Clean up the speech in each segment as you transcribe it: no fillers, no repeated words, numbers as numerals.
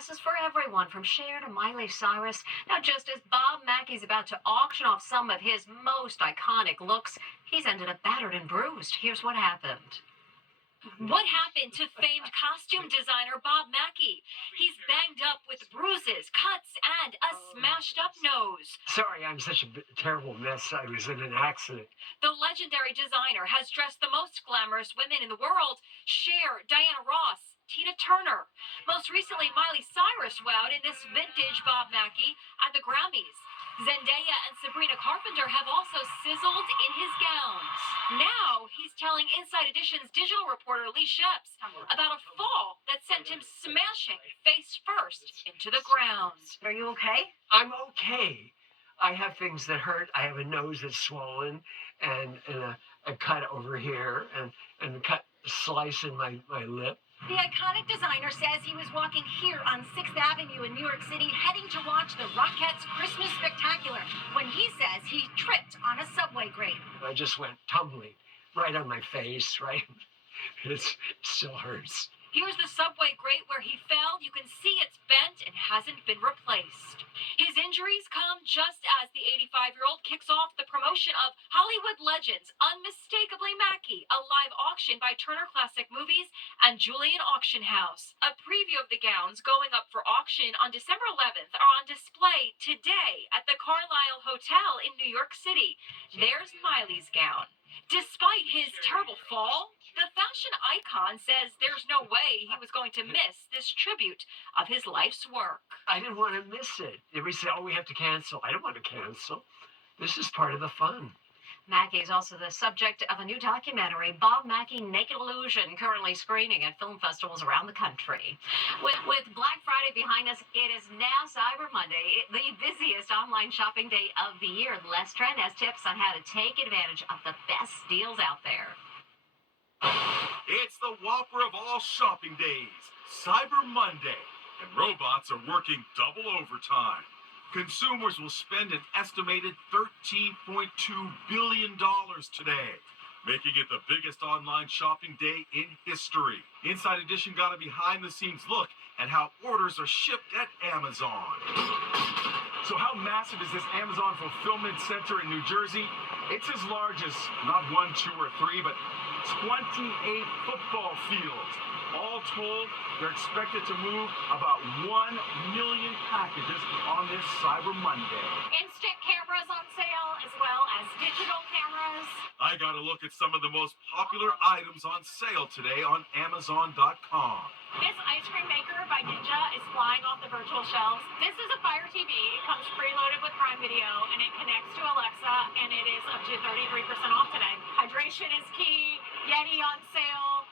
dresses for everyone, from Cher to Miley Cyrus. Now, just as Bob Mackey's about to auction off some of his most iconic looks, he's ended up battered and bruised. Here's what happened. What happened to famed costume designer Bob Mackey? He's banged up with bruises, cuts, and a smashed up nose. Sorry, I'm such a terrible mess. I was in an accident. The legendary designer has dressed the most glamorous women in the world: Cher, Diana Ross, Tina Turner. Most recently, Miley Cyrus wowed in this vintage Bob Mackey at the Grammys. Zendaya and Sabrina Carpenter have also sizzled in his gowns. Now he's telling Inside Edition's digital reporter Lee Sheps about a fall that sent him smashing face first into the ground. Are you okay? I'm okay. I have things that hurt. I have a nose that's swollen and a cut over here and a cut slice in my lip. The iconic designer says he was walking here on 6th Avenue in New York City, heading to watch the Rockettes' Christmas Spectacular, when he says he tripped on a subway grate. I just went tumbling right on my face, right? It still hurts. Here's the subway grate where he fell. You can see it's bent and hasn't been replaced. His injuries come just as the 85-year-old kicks off the promotion of Hollywood legends Unmistakably Mackey, a live auction by Turner Classic Movies and Julian Auction House. A preview of the gowns going up for auction on December 11th are on display today at the Carlisle Hotel in New York City. There's Miley's gown. Despite his terrible fall, the fashion icon says there's no way he was going to miss this tribute of his life's work. I didn't want to miss it. Everybody said, oh, we have to cancel. I don't want to cancel. This is part of the fun. Mackey is also the subject of a new documentary, Bob Mackey Naked Illusion, currently screening at film festivals around the country. With Black Friday behind us, it is now Cyber Monday, the busiest online shopping day of the year. Les Trent has tips on how to take advantage of the best deals out there. It's the whopper of all shopping days, Cyber Monday, and robots are working double overtime. Consumers will spend an estimated $13.2 billion today, making it the biggest online shopping day in history. Inside Edition got a behind-the-scenes look at how orders are shipped at Amazon. So how massive is this Amazon fulfillment center in New Jersey? It's as large as not 1, 2, or 3, but 28 football fields. All told, they're expected to move about 1 million packages on this Cyber Monday. Instant cameras on sale, as well as digital cameras. I got a look at some of the most popular items on sale today on Amazon.com. This ice cream maker by Ninja is flying off the virtual shelves. This is a Fire TV. It comes preloaded with Prime Video, and it connects to Alexa, and it is up to 33% off today. Hydration is key. Yeti on sale.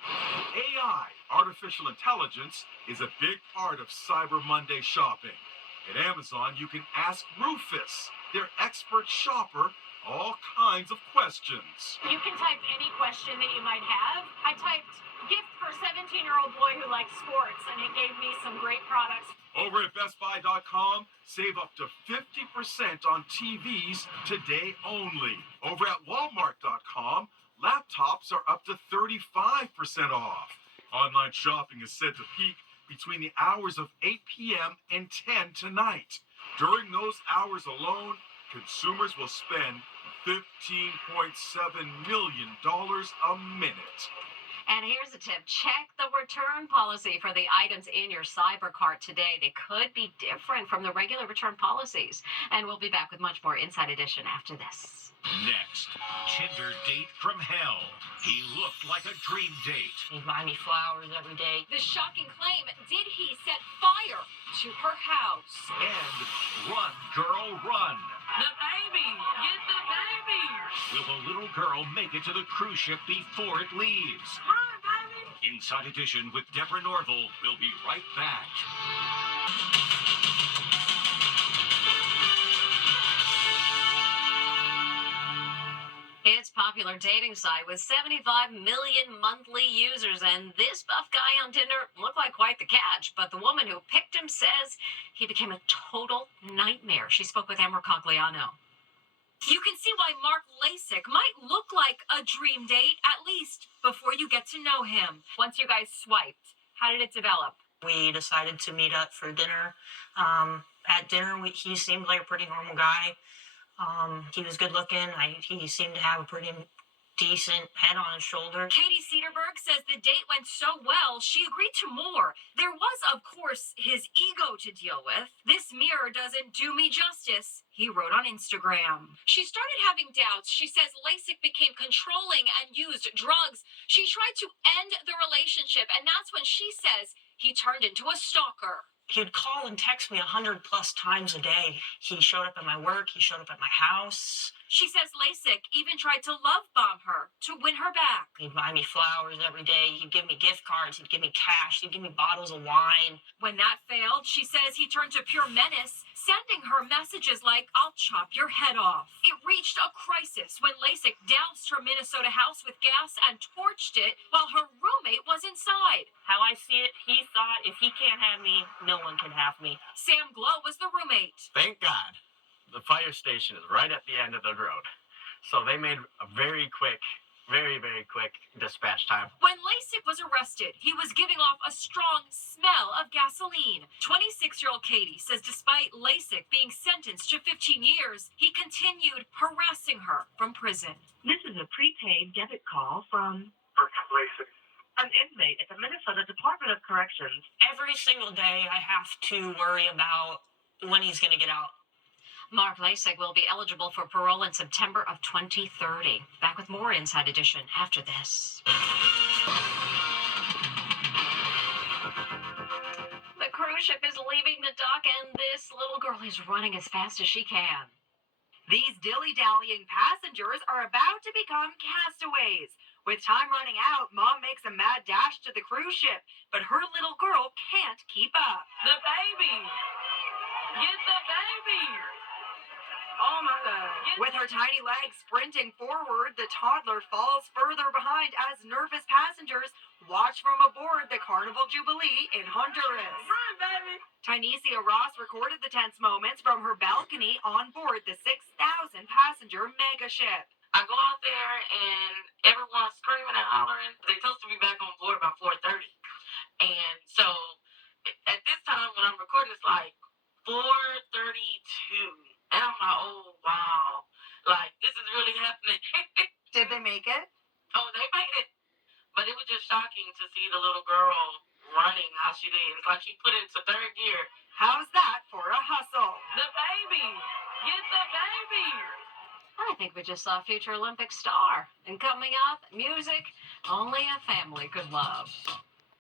AI, artificial intelligence, is a big part of Cyber Monday shopping. At Amazon, you can ask Rufus, their expert shopper, all kinds of questions. You can type any question that you might have. I typed gift for a 17-year-old boy who likes sports, and it gave me some great products. Over at BestBuy.com, save up to 50% on TVs today only. Over at Walmart.com, laptops are up to 35% off. Online shopping is set to peak between the hours of 8 p.m. and 10 tonight. During those hours alone, consumers will spend $15.7 million a minute. And here's a tip. Check the return policy for the items in your cyber cart today. They could be different from the regular return policies. And we'll be back with much more Inside Edition after this. Next, Tinder date from hell. He looked like a dream date. He'd buy me flowers every day. The shocking claim, did he set fire to her house? And run, girl, run. The baby! Get the baby! Will the little girl make it to the cruise ship before it leaves? Run, baby! Inside Edition with Deborah Norville. We'll be right back. It's popular dating site with 75 million monthly users, and this buff guy on Tinder looked like quite the catch, but the woman who picked him says he became a total nightmare. She spoke with Amber Cogliano. You can see why Mark Lasik might look like a dream date, at least before you get to know him. Once you guys swiped, how did it develop? We decided to meet up for dinner. At dinner, he seemed like a pretty normal guy. He was good looking. He seemed to have a pretty decent head on his shoulder. Katie Cedarberg says the date went so well, she agreed to more. There was, of course, his ego to deal with. This mirror doesn't do me justice, he wrote on Instagram. She started having doubts. She says LASIK became controlling and used drugs. She tried to end the relationship, and that's when she says he turned into a stalker. He'd call and text me 100+ times a day. He showed up at my work. He showed up at my house. She says LASIK even tried to love bomb her to win her back. He'd buy me flowers every day. He'd give me gift cards. He'd give me cash. He'd give me bottles of wine. When that failed, she says he turned to pure menace, sending her messages like, "I'll chop your head off." It reached a crisis when LASIK doused her Minnesota house with gas and torched it while her roommate was inside. How I see it, he thought if he can't have me, no one can have me. Sam Glow was the roommate. Thank God the fire station is right at the end of the road. So they made a very quick, very quick dispatch time. When LASIK was arrested, he was giving off a strong smell of gasoline. 26-year-old Katie says despite LASIK being sentenced to 15 years, he continued harassing her from prison. This is a prepaid debit call from LASIK. an inmate at the Minnesota Department of Corrections. Every single day, I have to worry about when he's going to get out. Mark LASIK will be eligible for parole in September of 2030. Back with more Inside Edition after this. The cruise ship is leaving the dock, and this little girl is running as fast as she can. These dilly-dallying passengers are about to become castaways. With time running out, Mom makes a mad dash to the cruise ship, but her little girl can't keep up. The baby! Get the baby! Oh my God. With her tiny legs sprinting forward, the toddler falls further behind as nervous passengers watch from aboard the Carnival Jubilee in Honduras. Run, baby! Tynesia Ross recorded the tense moments from her balcony on board the 6,000-passenger mega ship. I go out there and everyone's screaming and hollering. They're supposed to be back on board by 4:30. And so at this time when I'm recording, it's like 4:32. And I'm like, oh, wow. Like, this is really happening. Did they make it? Oh, they made it. But it was just shocking to see the little girl running how she did. It's like she put it into third gear. How's that for a hustle? The baby! Get the baby! I think we just saw a future Olympic star. And coming up, music only a family could love.